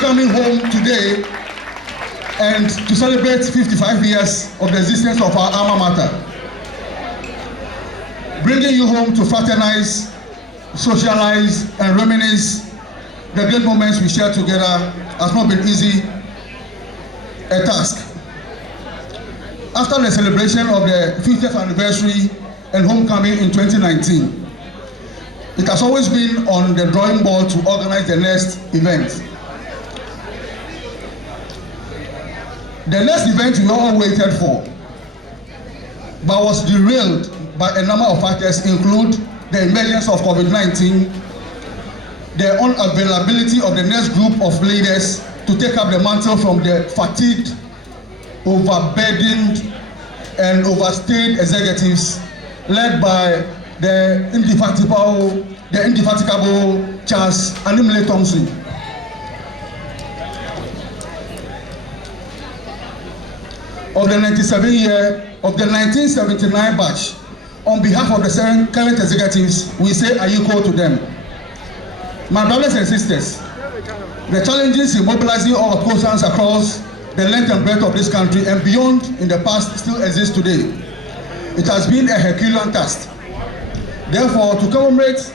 welcoming home today and to celebrate 55 years of the existence of our alma mater. Bringing you home to fraternize, socialize, and reminisce the great moments we shared together has not been easy a task. After the celebration of the 50th anniversary and homecoming in 2019, it has always been on the drawing board to organize the next event. The next event we all waited for, but was derailed by a number of factors, include the emergence of COVID-19, the unavailability of the next group of leaders to take up the mantle from the fatigued, overburdened, and overstayed executives led by the indefatigable Charles Animle Thompson. Of the 1979 batch, on behalf of the current executives, we say ayiko to them. My brothers and sisters, the challenges in mobilizing all Hotcosans across the length and breadth of this country and beyond in the past still exist today. It has been a Herculean task. Therefore, to commemorate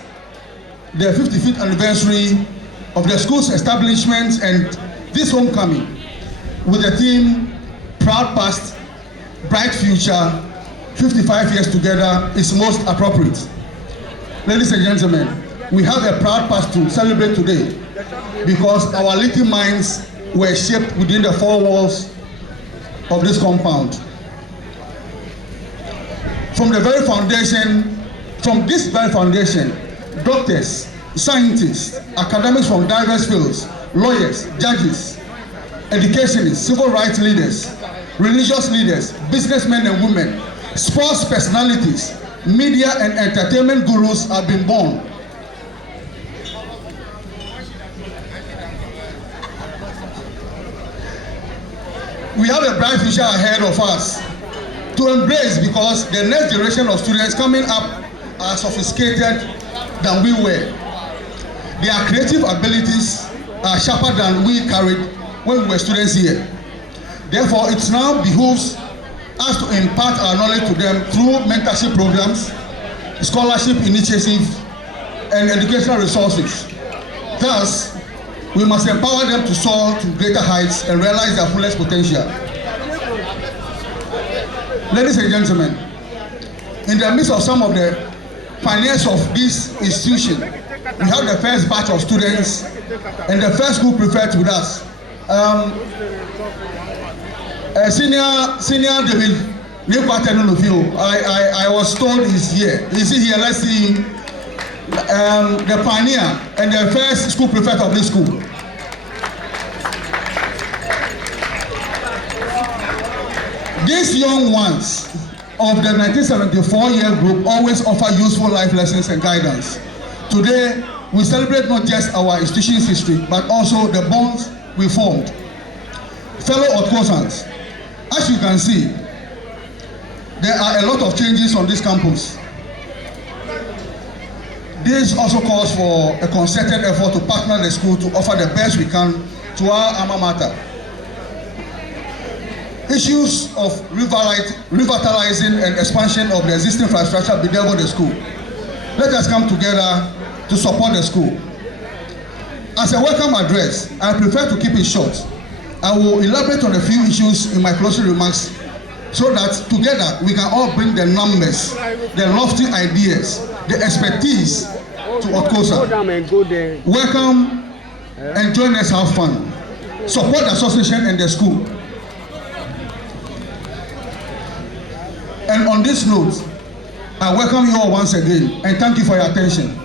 the 55th anniversary of the school's establishment and this homecoming with the theme Proud Past, Bright Future, 55 years together is most appropriate. Ladies and gentlemen, we have a proud past to celebrate today because our little minds were shaped within the four walls of this compound. From this very foundation, doctors, scientists, academics from diverse fields, lawyers, judges, educationists, civil rights leaders, religious leaders, businessmen and women, sports personalities, media and entertainment gurus have been born. We have a bright future ahead of us to embrace because the next generation of students coming up are sophisticated than we were. Their creative abilities are sharper than we carried when we were students here. Therefore, it now behooves us to impart our knowledge to them through mentorship programs, scholarship initiatives, and educational resources. Thus, we must empower them to soar to greater heights and realize their fullest potential. Ladies and gentlemen, in the midst of some of the pioneers of this institution, we have the first batch of students and the first school prefect with us. Senior David, I was told he's here. Is he here? Let's see him. The pioneer and the first school prefect of this school. These young ones of the 1974-year group always offer useful life lessons and guidance. Today, we celebrate not just our institution's history, but also the bonds we formed. Fellow Hotcosans, as you can see, there are a lot of changes on this campus. This also calls for a concerted effort to partner the school to offer the best we can to our alma mater. Issues of revitalizing and expansion of the existing infrastructure bedevil the school. Let us come together to support the school. As a welcome address, I prefer to keep it short. I will elaborate on a few issues in my closing remarks so that together we can all bring the numbers, the lofty ideas, the expertise to Hotcosa. Welcome and join us have fun. Support the association and the school. And on this note, I welcome you all once again and thank you for your attention.